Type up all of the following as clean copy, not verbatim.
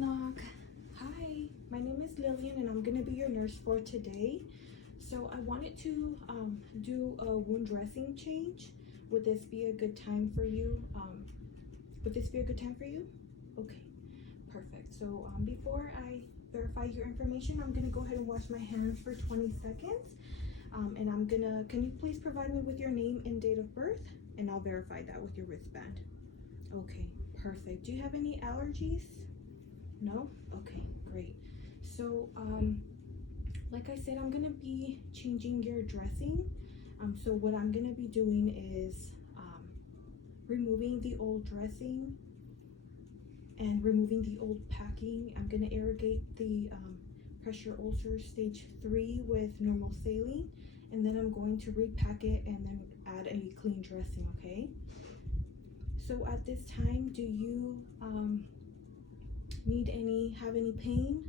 Knock. Hi, my name is Lillian and I'm gonna be your nurse for today. So I wanted to do a wound dressing change. Would this be a good time for you? Okay, perfect. So before I verify your information, I'm gonna go ahead and wash my hands for 20 seconds. Can you please provide me with your name and date of birth? And I'll verify that with your wristband. Okay, perfect. Do you have any allergies? No? Okay, great. So, like I said, I'm gonna be changing your dressing. So what I'm gonna be doing is removing the old dressing and removing the old packing. I'm gonna irrigate the pressure ulcer stage 3 with normal saline, and then I'm going to repack it and then add a clean dressing, okay? So at this time, do you have any pain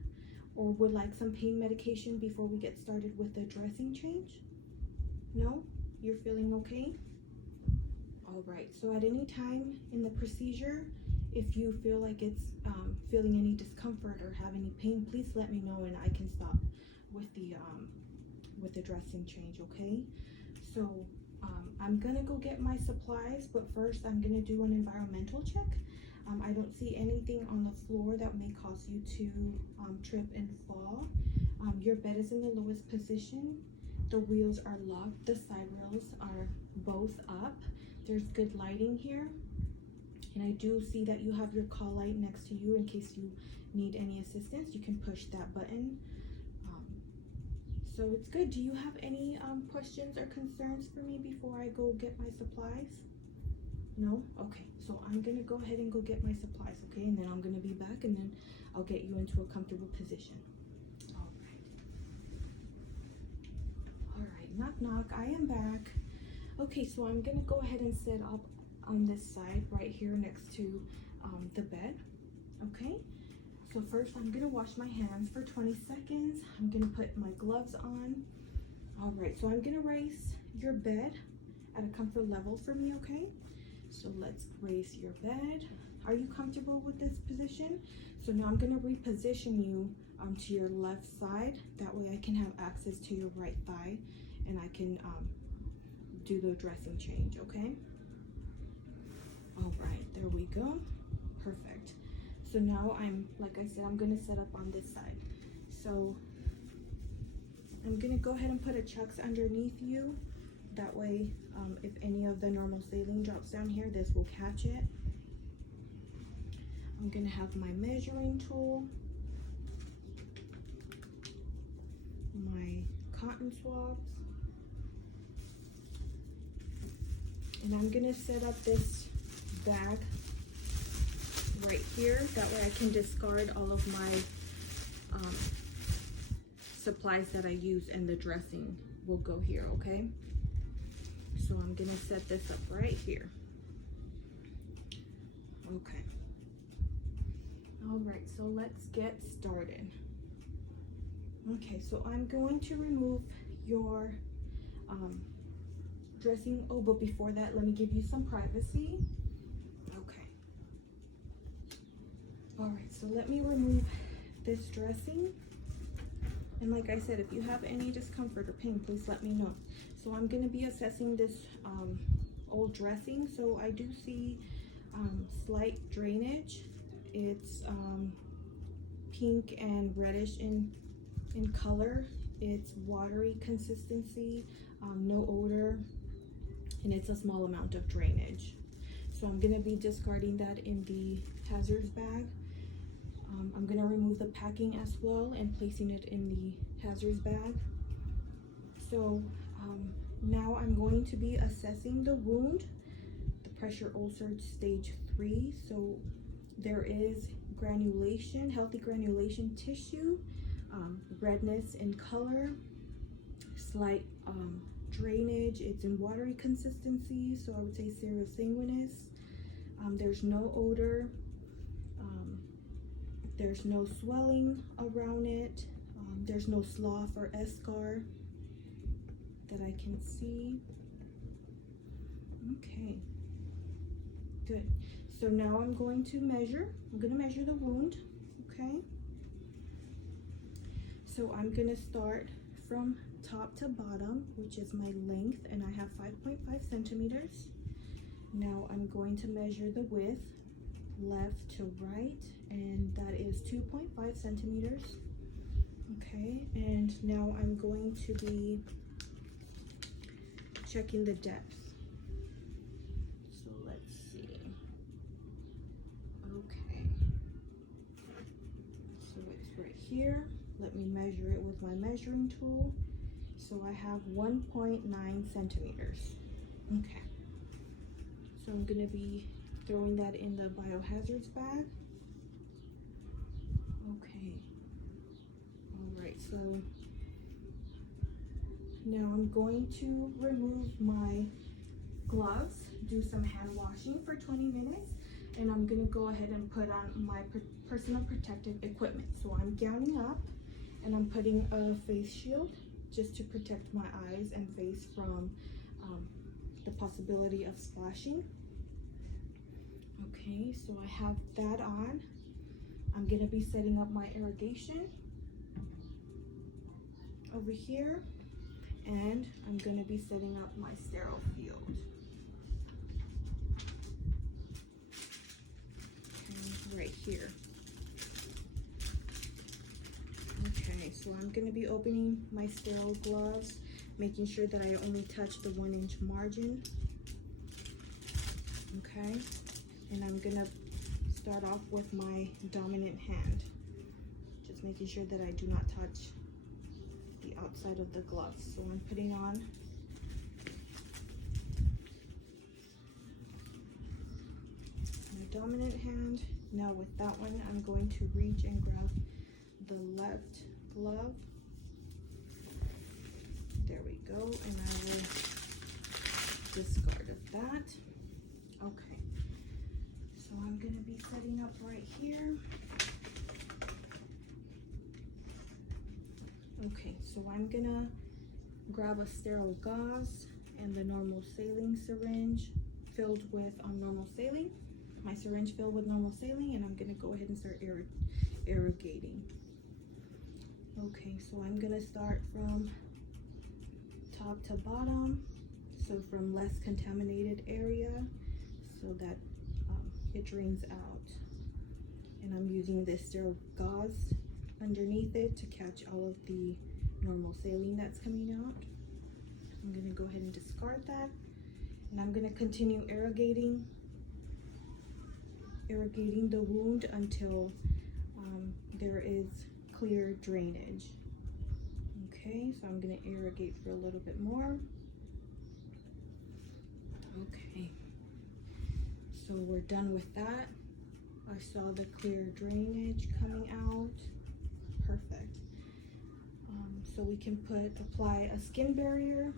or would like some pain medication before we get started with the dressing change? No? You're feeling okay? All right, so at any time in the procedure, if you feel like it's feeling any discomfort or have any pain, please let me know and I can stop with the dressing change, okay? So I'm gonna go get my supplies, but first I'm gonna do an environmental check. I don't see anything on the floor that may cause you to trip and fall. Your bed is in the lowest position. The wheels are locked. The side rails are both up. There's good lighting here. And I do see that you have your call light next to you in case you need any assistance. You can push that button. So it's good. Do you have any questions or concerns for me before I go get my supplies? No? Okay, so I'm gonna go ahead and go get my supplies, okay? And then I'm gonna be back and then I'll get you into a comfortable position. All right, knock knock, I am back. Okay, so I'm gonna go ahead and set up on this side right here next to the bed, okay? So first I'm gonna wash my hands for 20 seconds. I'm gonna put my gloves on. All right, so I'm gonna raise your bed at a comfort level for me, okay? So let's raise your bed. Are you comfortable with this position? So now I'm gonna reposition you to your left side. That way I can have access to your right thigh and I can do the dressing change, okay? All right, there we go. Perfect. So now like I said, I'm gonna set up on this side. So I'm gonna go ahead and put a chucks underneath you. That way, if any of the normal saline drops down here, this will catch it. I'm gonna have my measuring tool, my cotton swabs, and I'm gonna set up this bag right here. That way I can discard all of my supplies that I use, and the dressing will go here, okay? So I'm gonna set this up right here. Okay. All right, so let's get started. Okay, so I'm going to remove your dressing. Oh, but before that, let me give you some privacy. Okay. All right, so let me remove this dressing. And like I said, if you have any discomfort or pain, please let me know. So I'm gonna be assessing this old dressing. So I do see slight drainage. It's pink and reddish in color. It's watery consistency, no odor, and it's a small amount of drainage. So I'm gonna be discarding that in the hazards bag. I'm gonna remove the packing as well and placing it in the hazards bag. So now I'm going to be assessing the wound, the pressure ulcer stage 3. So there is granulation, healthy granulation tissue, redness in color, slight drainage. It's in watery consistency, so I would say serosanguinous. There's no odor. There's no swelling around it. There's no slough or eschar that I can see. Okay, good. So now I'm going to measure the wound, okay? okay? So I'm gonna start from top to bottom, which is my length, and I have 5.5 centimeters. Now I'm going to measure the width left to right, and that is 2.5 centimeters. Okay, and now I'm going to be checking the depth. So let's see. Okay, so it's right here. Let me measure it with my measuring tool. So I have 1.9 centimeters. Okay, so I'm gonna be throwing that in the biohazards bag. Okay, all right, so now I'm going to remove my gloves, do some hand washing for 20 minutes, and I'm gonna go ahead and put on my personal protective equipment. So I'm gowning up, and I'm putting a face shield just to protect my eyes and face from the possibility of splashing. Okay, so I have that on. I'm gonna be setting up my irrigation over here, and I'm gonna be setting up my sterile field. Okay, right here. Okay, so I'm gonna be opening my sterile gloves, making sure that I only touch the 1-inch margin. Okay, and I'm gonna start off with my dominant hand, just making sure that I do not touch the outside of the gloves. So I'm putting on my dominant hand. Now with that one, I'm going to reach and grab the left glove. There we go, and I will discard of that. Okay, so I'm gonna be setting up right here. Okay, so I'm gonna grab a sterile gauze and the normal saline syringe filled with normal saline. My syringe filled with normal saline, and I'm gonna go ahead and start irrigating. Okay, so I'm gonna start from top to bottom, so from less contaminated area, so that it drains out. And I'm using this sterile gauze underneath it to catch all of the normal saline that's coming out. I'm gonna go ahead and discard that, and I'm gonna continue irrigating the wound until there is clear drainage. Okay, so I'm gonna irrigate for a little bit more. Okay, so we're done with that. I saw the clear drainage coming out. Perfect. So we can apply a skin barrier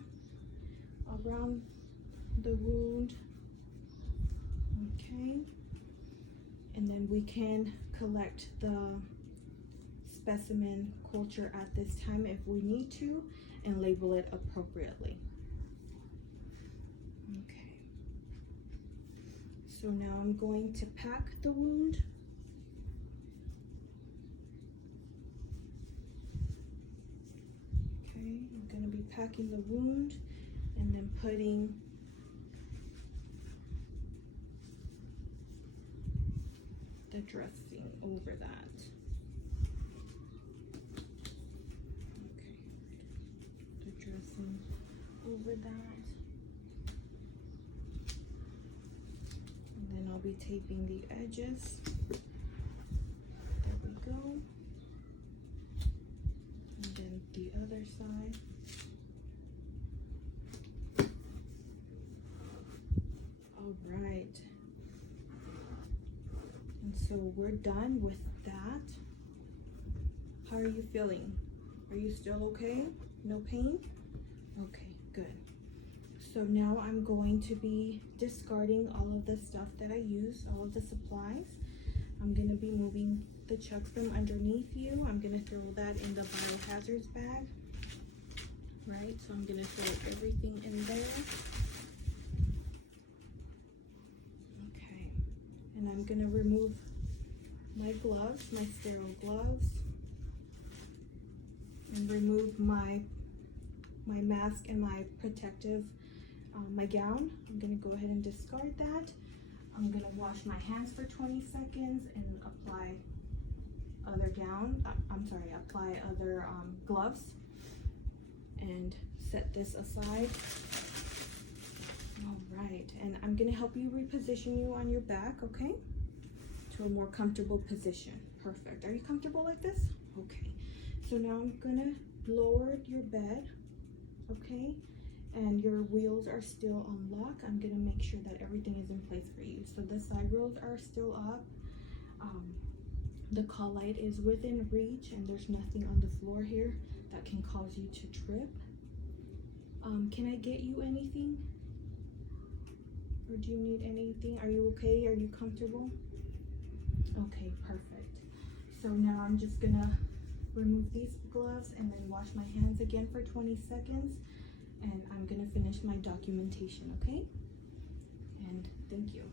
around the wound. Okay, and then we can collect the specimen culture at this time if we need to, and label it appropriately. Okay, so now I'm going to pack the wound. Okay, I'm going to be packing the wound and then putting the dressing over that. Okay, the dressing over that. And then I'll be taping the edges. There we go. And then the other side. All right. And so we're done with that. How are you feeling? Are you still okay? No pain? Okay, good. So now I'm going to be discarding all of the stuff that I use, all of the supplies. I'm gonna be moving the chucks from underneath you. I'm gonna throw that in the biohazards bag. Right, so I'm gonna throw everything in there. Okay, and I'm gonna remove my gloves, my sterile gloves, and remove my mask and my protective, my gown. I'm gonna go ahead and discard that. I'm gonna wash my hands for 20 seconds and apply other gown, apply other gloves, and set this aside. All right, and I'm gonna help you reposition you on your back, okay? To a more comfortable position. Perfect. Are you comfortable like this? Okay. So now I'm gonna lower your bed, okay? And your wheels are still on lock. I'm gonna make sure that everything is in place for you. So the side rails are still up. The call light is within reach, and there's nothing on the floor here that can cause you to trip. Can I get you anything? Or do you need anything? Are you okay? Are you comfortable? Okay, perfect. So now I'm just gonna remove these gloves and then wash my hands again for 20 seconds. And I'm gonna finish my documentation, okay? And thank you.